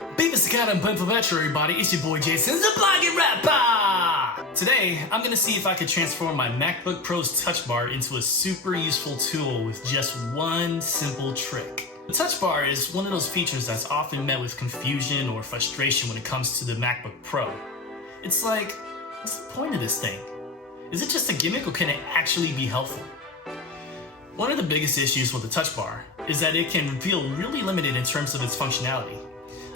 Beavis the Cat and Pimp Perpetual, everybody. It's your boy Jason, the Blogging Rapper! Today, I'm gonna see if I can transform my MacBook Pro's Touch Bar into a super useful tool with just one simple trick. The Touch Bar is one of those features that's often met with confusion or frustration when it comes to the MacBook Pro. It's like, what's the point of this thing? Is it just a gimmick or can it actually be helpful? One of the biggest issues with the Touch Bar is that it can feel really limited in terms of its functionality.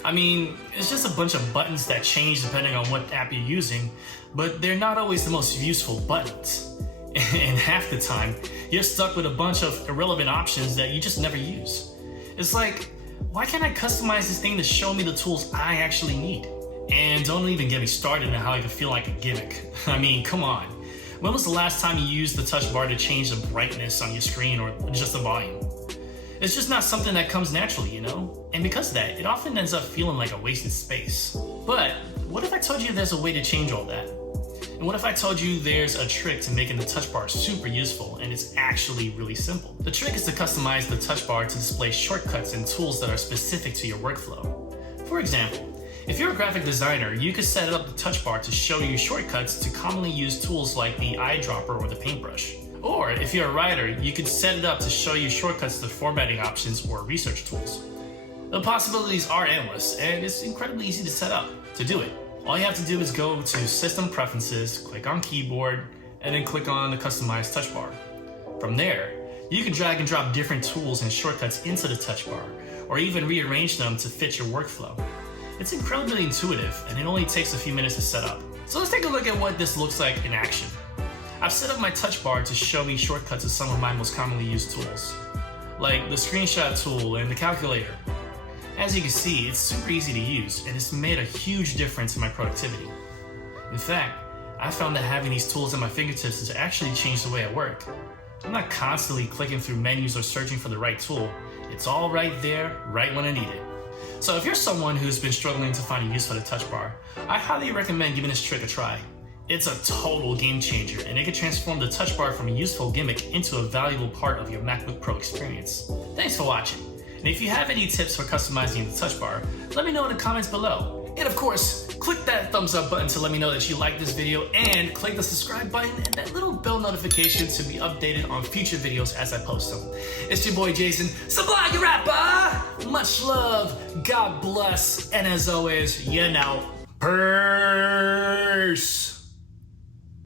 I mean, it's just a bunch of buttons that change depending on what app you're using, but they're not always the most useful buttons. And half the time, you're stuck with a bunch of irrelevant options that you just never use. It's like, why can't I customize this thing to show me the tools I actually need? And don't even get me started on how it can feel like a gimmick. I mean, come on. When was the last time you used the Touch Bar to change the brightness on your screen or just the volume? It's just not something that comes naturally, you know? And because of that, it often ends up feeling like a wasted space. But what if I told you there's a way to change all that? And what if I told you there's a trick to making the Touch Bar super useful and it's actually really simple? The trick is to customize the Touch Bar to display shortcuts and tools that are specific to your workflow. For example, if you're a graphic designer, you could set up the Touch Bar to show you shortcuts to commonly used tools like the eyedropper or the paintbrush. Or if you're a writer, you could set it up to show you shortcuts to formatting options or research tools. The possibilities are endless, and it's incredibly easy to set up. To do it, all you have to do is go to System Preferences, click on Keyboard, and then click on the Customize Touch Bar. From there, you can drag and drop different tools and shortcuts into the Touch Bar, or even rearrange them to fit your workflow. It's incredibly intuitive, and it only takes a few minutes to set up. So let's take a look at what this looks like in action. I've set up my Touch Bar to show me shortcuts to some of my most commonly used tools, like the screenshot tool and the calculator. As you can see, it's super easy to use, and it's made a huge difference in my productivity. In fact, I found that having these tools at my fingertips has actually changed the way I work. I'm not constantly clicking through menus or searching for the right tool. It's all right there, right when I need it. So if you're someone who's been struggling to find a use for the Touch Bar, I highly recommend giving this trick a try. It's a total game changer, and it can transform the Touch Bar from a useful gimmick into a valuable part of your MacBook Pro experience. Thanks for watching. And if you have any tips for customizing the Touch Bar, let me know in the comments below. And of course, click that thumbs up button to let me know that you like this video, and click the subscribe button and that little bell notification to be updated on future videos as I post them. It's your boy Jason, the Blogging Rapper! Much love, God bless, and as always, you know, peace!